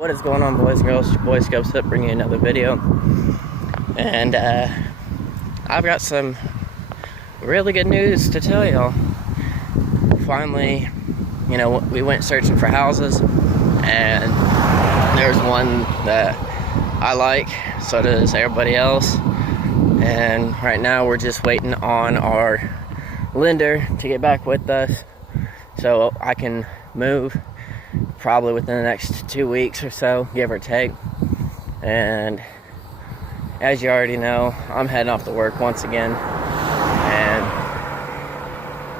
What is going on, boys and girls? Your boy Scopes Up, bringing you another video. And I've got some really good news to tell y'all. Finally, we went searching for houses, and there's one that I like, so does everybody else. And right now we're just waiting on our lender to get back with us so I can move probably within the next 2 weeks or so, give or take. And as you already know, I'm heading off to work once again, and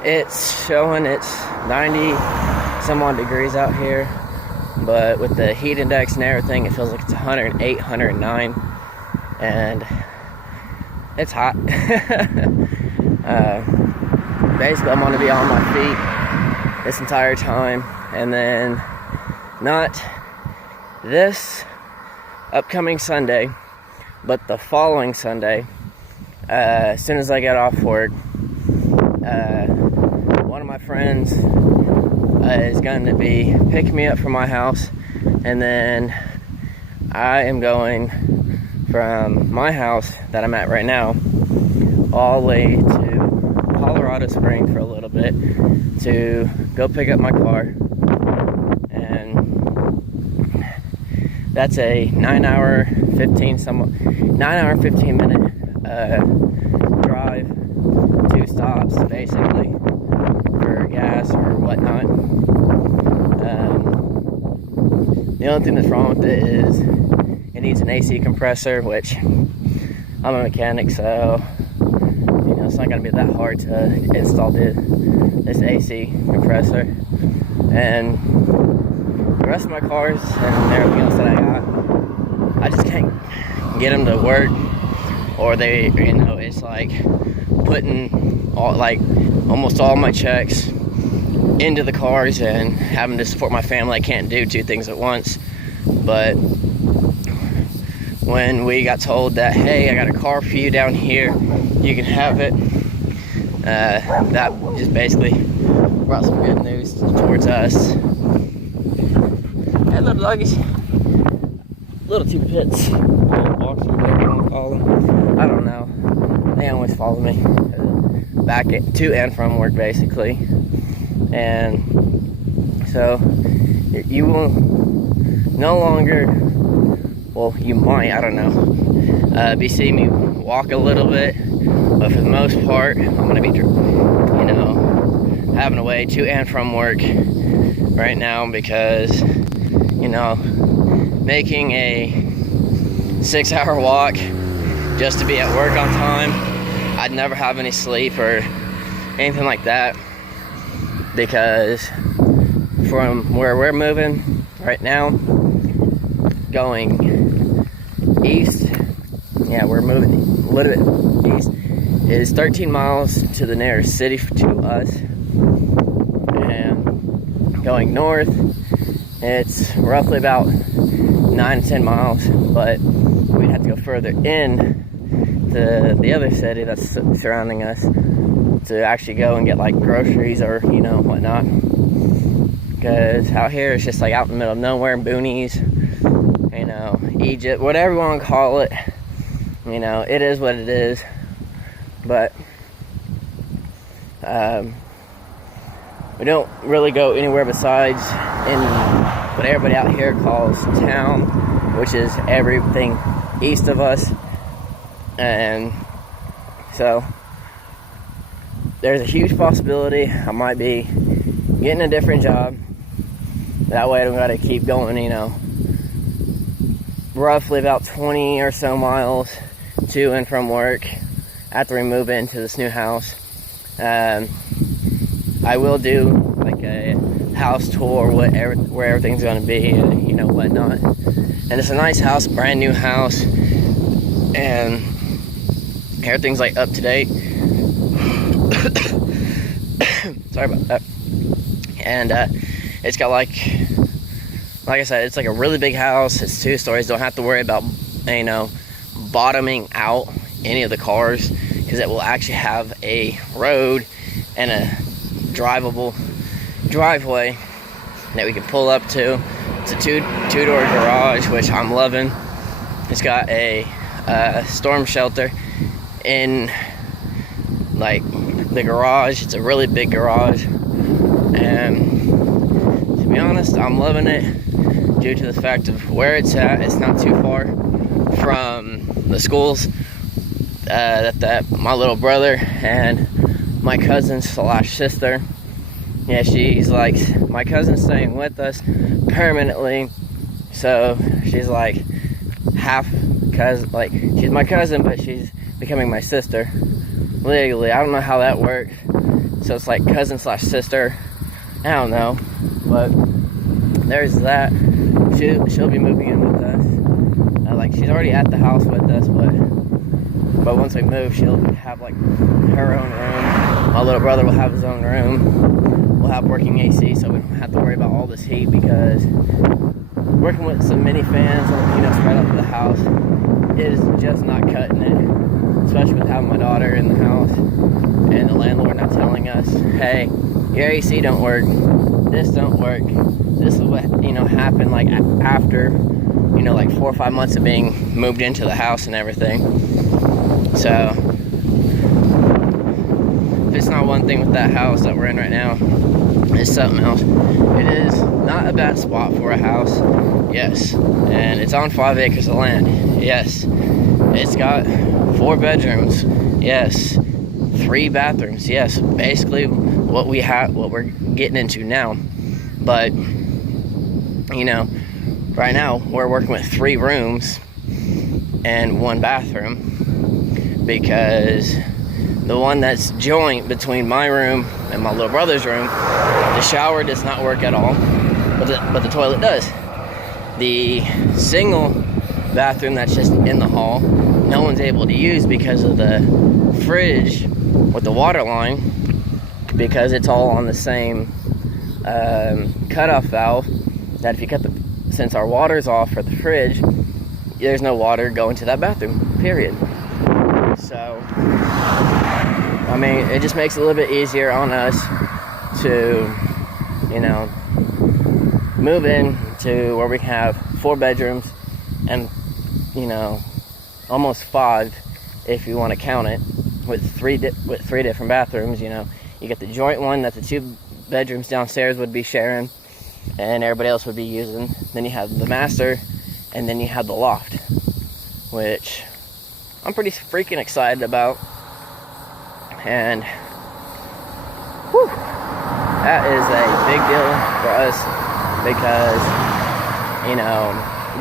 it's showing it's 90 some odd degrees out here, but with the heat index and everything, it feels like it's 108, 109, and it's hot. Basically, I'm going to be on my feet this entire time, and then not this upcoming Sunday, but the following Sunday, as soon as I get off work, one of my friends is going to be picking me up from my house, and then I am going from my house that I'm at right now all the way to Colorado Springs for a little bit to go pick up my car. That's a 9 hour 15 minute drive, 2 stops basically for gas or whatnot. The only thing that's wrong with it is it needs an AC compressor, which I'm a mechanic, so it's not going to be that hard to install this AC compressor. And the rest of my cars and everything else that I just can't get them to work, or they, it's like putting almost all my checks into the cars and having to support my family. I can't do 2 things at once. But when we got told that, hey, I got a car for you down here, you can have it, that just basically brought some good news towards us. Hey, little doggies. Little 2 pits. Little boxers, whatever you want to call them. I don't know. They always follow me back to and from work, basically. And so you will no longer, well, you might, I don't know, be seeing me walk a little bit. But for the most part, I'm going to be, having a way to and from work right now, because making a 6-hour walk just to be at work on time, I'd never have any sleep or anything like that, because from where we're moving right now, going east, we're moving a little bit east, is 13 miles to the nearest city to us, and going north, it's roughly about 9 to 10 miles, but we'd have to go further in to the other city that's surrounding us to actually go and get like groceries or whatnot, because out here it's just like out in the middle of nowhere, boonies, Egypt, whatever you want to call it. It is what it is. But we don't really go anywhere besides in what everybody out here calls town, which is everything east of us. And so there's a huge possibility I might be getting a different job. That way I don't gotta keep going, roughly about 20 or so miles to and from work after we move into this new house. I will do like a house tour where everything's going to be, whatnot. And it's a nice house, brand new house, and everything's like up to date. Sorry about that. And it's got like I said, it's like a really big house. It's 2 stories. Don't have to worry about bottoming out any of the cars, because it will actually have a road and a drivable driveway that we can pull up to It's a two-door garage, which I'm loving. It's got a storm shelter in like the garage. It's a really big garage, and to be honest, I'm loving it due to the fact of where it's at. It's not too far from the schools that my little brother and my cousin / sister, yeah, she's like, my cousin's staying with us permanently, so she's like half cousin, like she's my cousin, but she's becoming my sister legally. I don't know how that works, so it's like cousin / sister. I don't know, but there's that. She'll be moving in with us. Like, she's already at the house with us, but once we move, she'll have like her own room. My little brother will have his own room. We'll have working AC, so we don't have to worry about all this heat, because working with some mini fans, spread out to the house, it is just not cutting it. Especially with having my daughter in the house and the landlord not telling us, hey, your AC don't work, this don't work. This is what happened like after like 4 or 5 months of being moved into the house and everything. So if it's not one thing with that house that we're in right now, it's something else. It is not a bad spot for a house, yes, and it's on 5 acres of land, yes. It's got 4 bedrooms, yes, 3 bathrooms, yes. Basically what we're getting into now. But right now we're working with 3 rooms and 1 bathroom, because the one that's joint between my room and my little brother's room, the shower does not work at all, but the toilet does. The single bathroom that's just in the hall, no one's able to use because of the fridge with the water line, because it's all on the same cutoff valve, that if you since our water's off for the fridge, there's no water going to that bathroom, period. So, I mean, it just makes it a little bit easier on us to, move in to where we have 4 bedrooms and, almost 5 if you want to count it, with 3 different bathrooms. You get the joint one that the 2 bedrooms downstairs would be sharing and everybody else would be using. Then you have the master, and then you have the loft, which I'm pretty freaking excited about. And whew, that is a big deal for us, because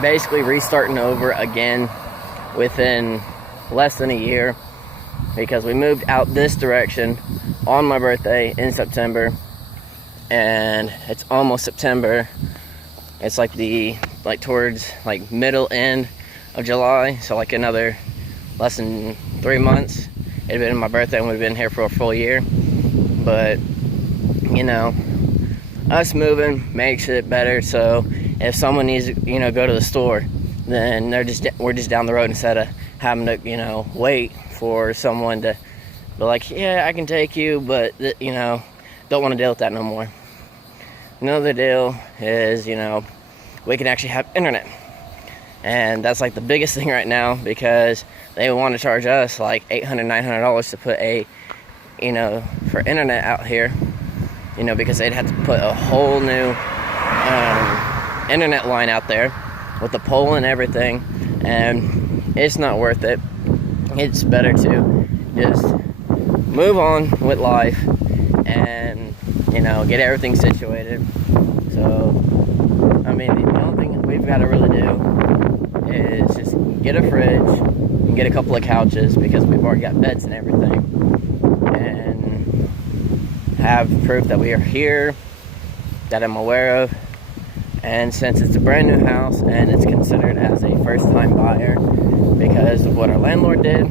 basically restarting over again within less than a year, because we moved out this direction on my birthday in September, and it's almost September. It's like towards like middle end of July, so like another less than 3 months. It'd been my birthday and would have been here for a full year. But us moving makes it better. So if someone needs to go to the store, then we're just down the road, instead of having to wait for someone to be like, yeah, I can take you, but don't want to deal with that no more. Another deal is, we can actually have internet. And that's like the biggest thing right now, because they want to charge us like $800, $900 to put for internet out here, because they'd have to put a whole new internet line out there with the pole and everything, and it's not worth it. It's better to just move on with life and get everything situated. So I mean, the only thing we've got to really do is just get a fridge and get a couple of couches, because we've already got beds and everything, and have proof that we are here, that I'm aware of. And since it's a brand new house and it's considered as a first time buyer because of what our landlord did,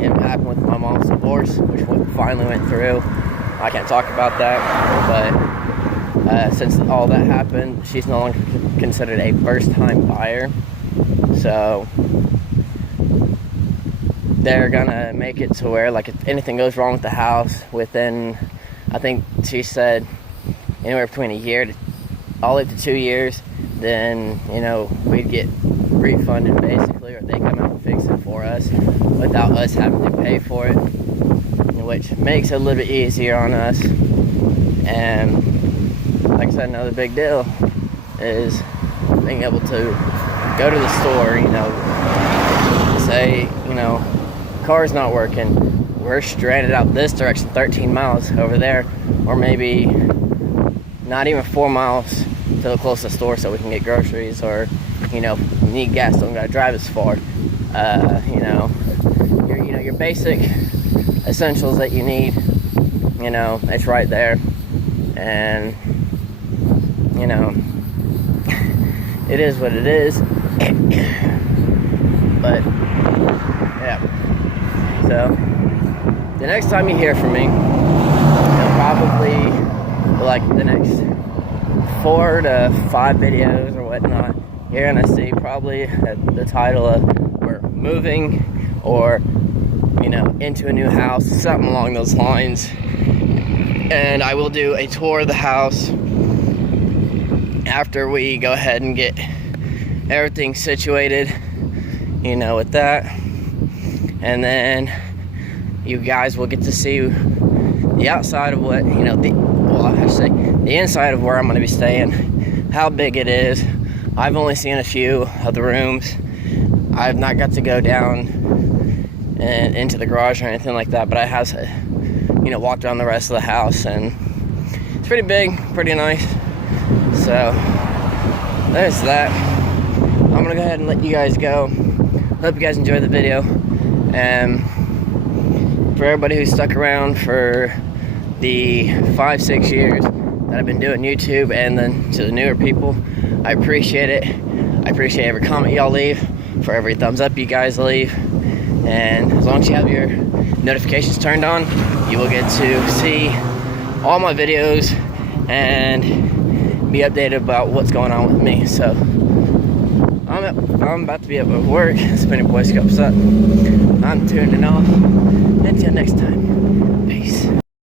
it happened with my mom's divorce, which finally went through. I can't talk about that, but since all that happened, she's no longer considered a first time buyer. So they're gonna make it to where, like, if anything goes wrong with the house within, I think she said, anywhere between a year to all the way to 2 years, then, you know, we'd get refunded basically, or they come out and fix it for us without us having to pay for it, which makes it a little bit easier on us. And like I said, another big deal is being able to go to the store, you know, say, you know, car's not working, we're stranded out this direction 13 miles over there, or maybe not even 4 miles to the closest store so we can get groceries, or, you know, need gas, don't gotta drive as far. You know, your basic essentials that you need, you know, it's right there. And, you know, it is what it is. But yeah, so the next time you hear from me, it'll probably like the next 4 to 5 videos or whatnot. You're gonna see probably the title of we're moving, or, you know, into a new house, something along those lines. And I will do a tour of the house after we go ahead and get everything situated, you know, with that. And then you guys will get to see the outside of what, you know, I should say the inside of where I'm going to be staying, how big it is. I've only seen a few of the rooms. I've not got to go down and into the garage or anything like that, but I have, you know, walked around the rest of the house, and it's pretty big, pretty nice. So there's that. I'm gonna go ahead and let you guys go. Hope you guys enjoyed the video, and for everybody who stuck around for the 5-6 years that I've been doing YouTube, and then to the newer people, I appreciate it. I appreciate every comment y'all leave, for every thumbs up you guys leave, and as long as you have your notifications turned on, you will get to see all my videos and be updated about what's going on with me. So I'm about to be up at work. Spinning Boy Scouts up. I'm tuning off. Until next time.